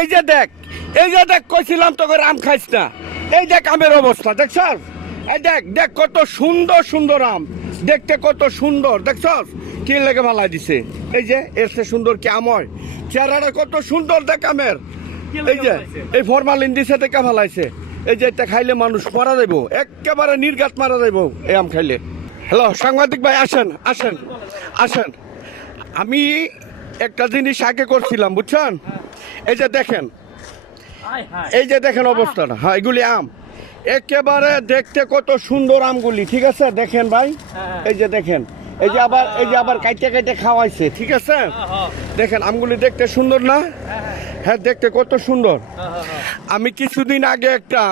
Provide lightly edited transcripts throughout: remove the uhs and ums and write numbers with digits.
এই যে দেখ, এই যে দেখ, কইছিলাম তোকে আম খাইস না। এই দেখ আমের অবস্থা দেখছস, এই দেখ দেখ কত সুন্দর সুন্দর আম, দেখতে কত সুন্দর দেখছস, কি লেগে ভালাই দিছে। এই যে এর চেয়ে সুন্দর কি আম হয়? চেহারাটা কত সুন্দর দেখ আমের। এই যে এই ফরমালিন দিছে দেখে ভালাইছে। এই যে এটা খাইলে মানুষ মারা যাইব, একেবারে নির্ঘাত মারা যাইব এই আম খাইলে। হ্যালো সাংবাদিক ভাই, আসেন আসেন আসেন। আমি একটা জিনিস আগে করছিলাম বুঝছেন, এই যে দেখেন, এই যে দেখেন অবস্থাটা। হ্যাঁ এগুলি আম একেবারে দেখতে কত সুন্দর আমগুলি, ঠিক আছে দেখেন ভাই। এই যে দেখেন, এই যে আবার কাইটে কাইটে খাওয়াইছে, ঠিক আছে দেখেন আমগুলি দেখতে সুন্দর না? হ্যাঁ দেখতে কত সুন্দর। আমি কিছুদিন আগে একটা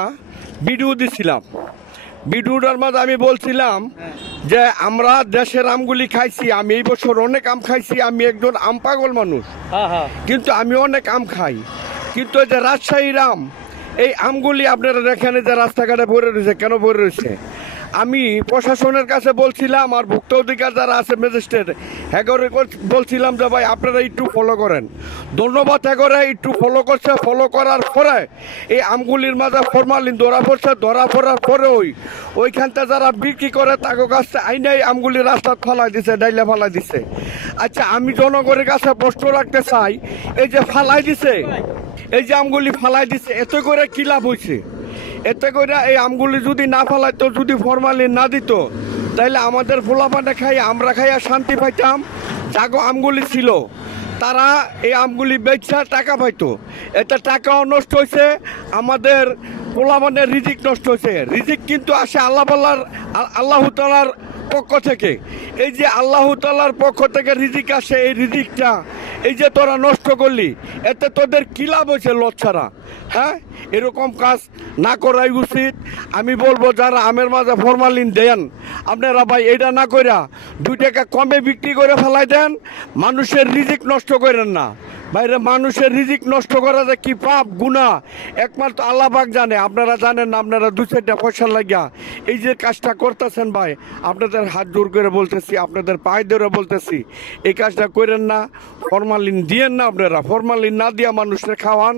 ভিডিও দিছিলাম, ভিডিওটার মাঝে আমি বলছিলাম যে আমরা দেশের আমগুলি খাইছি, আমি এই বছর অনেক আম খাইছি, আমি একজন আম পাগল মানুষ, কিন্তু আমি অনেক আম খাই, কিন্তু এই যে রাজশাহীর আম, এই আমগুলি আপনারা দেখেন যে রাস্তাঘাটে ভরে রয়েছে, কেন ভরে রয়েছে? আমি প্রশাসনের কাছে বলছিলাম, আর ভুক্ত অধিকার যারা আছে ম্যাজিস্ট্রেট, হ্যাঁ বলছিলাম যে ভাই আপনারা একটু ফলো করেন। ধন্যবাদ, হ্যাঁ একটু ফলো করছে, ফলো করার পরে এই আমগুলির মাঝে ফরমালিন ধরা পড়ছে, ধরা পড়ার পরে ওইখানটা যারা বিক্রি করে তাকে কাছে আইনাই আমগুলি রাস্তা ফালাই দিছে, ডাইলে ফালাই দিছে। আচ্ছা আমি জনগণের কাছে প্রশ্ন রাখতে চাই, এই যে ফালাই দিছে, এই যে আমগুলি ফালাই দিছে, এতে করে কি লাভ হয়েছে? এতে করে এই আমগুলি যদি না ফালাইতো, যদি ফরমালিন না দিত, তাইলে আমাদের ফোলাপানে খাই, আমরা খাইয়া শান্তি পাইতাম। যাগো আমগুলি ছিল তারা এই আমগুলি বেচা টাকা পাইতো, এতে টাকাও নষ্ট হয়েছে, আমাদের পোলাপানের রিজিক নষ্ট হয়েছে। রিজিক কিন্তু আসে আল্লাহ তাআলার পক্ষ থেকে। এই যে আল্লাহ তাআলার পক্ষ থেকে রিজিক আসে, এই রিজিকটা এই যে তোরা নষ্ট করলি, এতে তোদের কি লাভ হয়েছে লজ্জারা? হ্যাঁ এরকম কাজ না করাই উচিত। আমি বলবো যারা আমের মাঝে ফরমালিন দেন, আপনারা ভাই এটা না কইরা 2 টাকা কমে বিক্রি করে ফেলাই দেন, মানুষের রিজিক নষ্ট করেন না। বাইরে মানুষের রিজিক নষ্ট করা যে কি পাপ গুনাহ একমাত্র আল্লাহ পাক জানে, আপনারা জানেন না। আপনারা 2-4টা পয়সা লাগিয়া এই যে কাজটা করতেছেন ভাই, আপনাদের হাত জোর করে বলতেছি, আপনাদের পায়ে ধরে বলতেছি, এই কাজটা করেন না, ফরমালিন দিয়েন না। আপনারা ফরমালিন না দিয়া মানুষের খাওয়ান,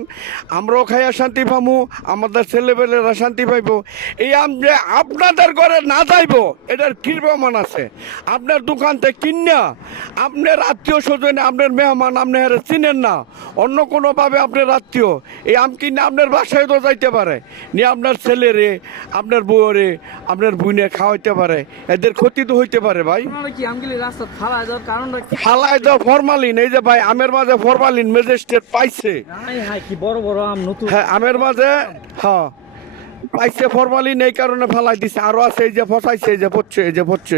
আমরাও খাইয়া শান্তি পাবো, আমাদের ছেলেপেলেরা শান্তি পাইব। এই আম যে আপনাদের ঘরে না যাইব, এটার কি প্রমাণ আছে? আপনার দোকান থেকে কিনা আপনার আত্মীয় স্বজনে, আপনার মেহমান, আপনি হারে চিনেন না, অন্য কোনোভাবে আপনার আত্মীয় এই আম কিনে আপনার বাসায় তো যাইতে পারে, নিয়ে আপনার ছেলেরে, আপনার বউরে, আপনার বোনে খাওয়াইতে পারে, এদের ক্ষতি তো হইতে পারে ভাই। ফালাই দাও ফরমালিন, এই যে ভাই আমের মাঝে ফরমালিন ম্যাজিস্ট্রেট পাইছে, কি বড় বড় আম নতুন, হ্যাঁ আমের মাঝে হ্যাঁ পাইছে ফরমালিন, এই কারণে ফালাই দিছে। আরো আছে এই যে ফসাইছে, এই যে পড়ছে, এই যে পড়ছে,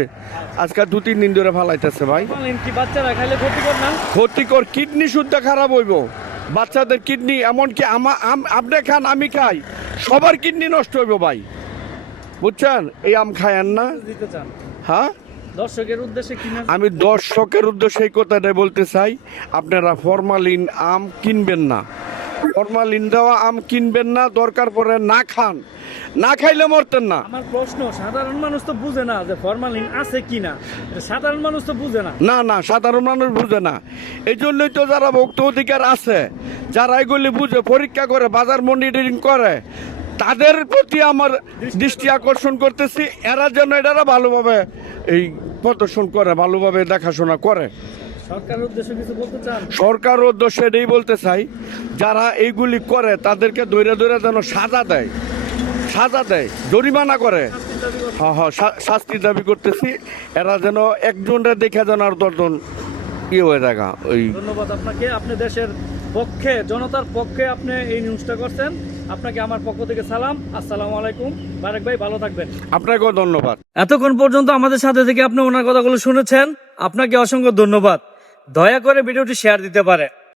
আজকে 2-3 দিন ধরে ফালাইতেছে ভাই। কি বাচ্চারা খাইলে ক্ষতিকর না? ক্ষতিকর, কিডনি শুদ্ধ খারাপ হইব, বাচ্চাদের কিডনি, এমনকি আপনি খান আমি খাই, সবার কিডনি নষ্ট হইব ভাই, বুঝছেন? এই আম খায়েন না। দিতে চান? হ্যাঁ দর্শকের উদ্দেশ্যে কিনা, আমি দর্শকের উদ্দেশ্যে এই কথাটাই বলতে চাই, আপনারা ফরমালিন আম কিনবেন না, ফরমালিন দেওয়া আম কিনবেন না, দরকার পড়ে না খান, না খাইলে মরতেন না। আমার প্রশ্ন, সাধারণ মানুষ তো বুঝে না যে ফরমালিন আছে কিনা, সাধারণ মানুষ তো বুঝে না। না না, সাধারণ মানুষ বুঝে না, এই জন্যই তো যারা ভোক্তা অধিকার আছে, যারা এগুলি বুঝে, পরীক্ষা করে, বাজার মনিটরিং করে, তাদের প্রতি আমার দৃষ্টি আকর্ষণ করতেছি, এরা যেন এটারা ভালোভাবে এই প্রদর্শন করে, ভালোভাবে দেখাশোনা করে। সরকারের উদ্দেশ্যে কিছু বলতে চান? সরকার উদ্দেশ্যে এটাই বলতে চাই, যারা এইগুলি করে তাদেরকে ধরে ধরে যেন সাজা দেয়, জরিমানা করে। হ্যাঁ হ্যাঁ, শাস্তি দাবি করতেছি, এরা যেন একজনরা দেখে যেন আর 10 জন হয়ে থাকা। ওই ধন্যবাদ আপনাকে, আপনি দেশের পক্ষে, জনতার পক্ষে আপনি এই নিউজটা করছেন, আপনাকে আমার পক্ষ থেকে সালাম। আসসালামু আলাইকুম। বারেক ভাই ভালো থাকবেন। আপনাকেও ধন্যবাদ। এতক্ষণ পর্যন্ত আমাদের সাথে থেকে আপনি ওনার কথাগুলো শুনেছেন, আপনাকে অসংখ্য ধন্যবাদ। দয়া করে ভিডিওটি শেয়ার দিতে পারেন।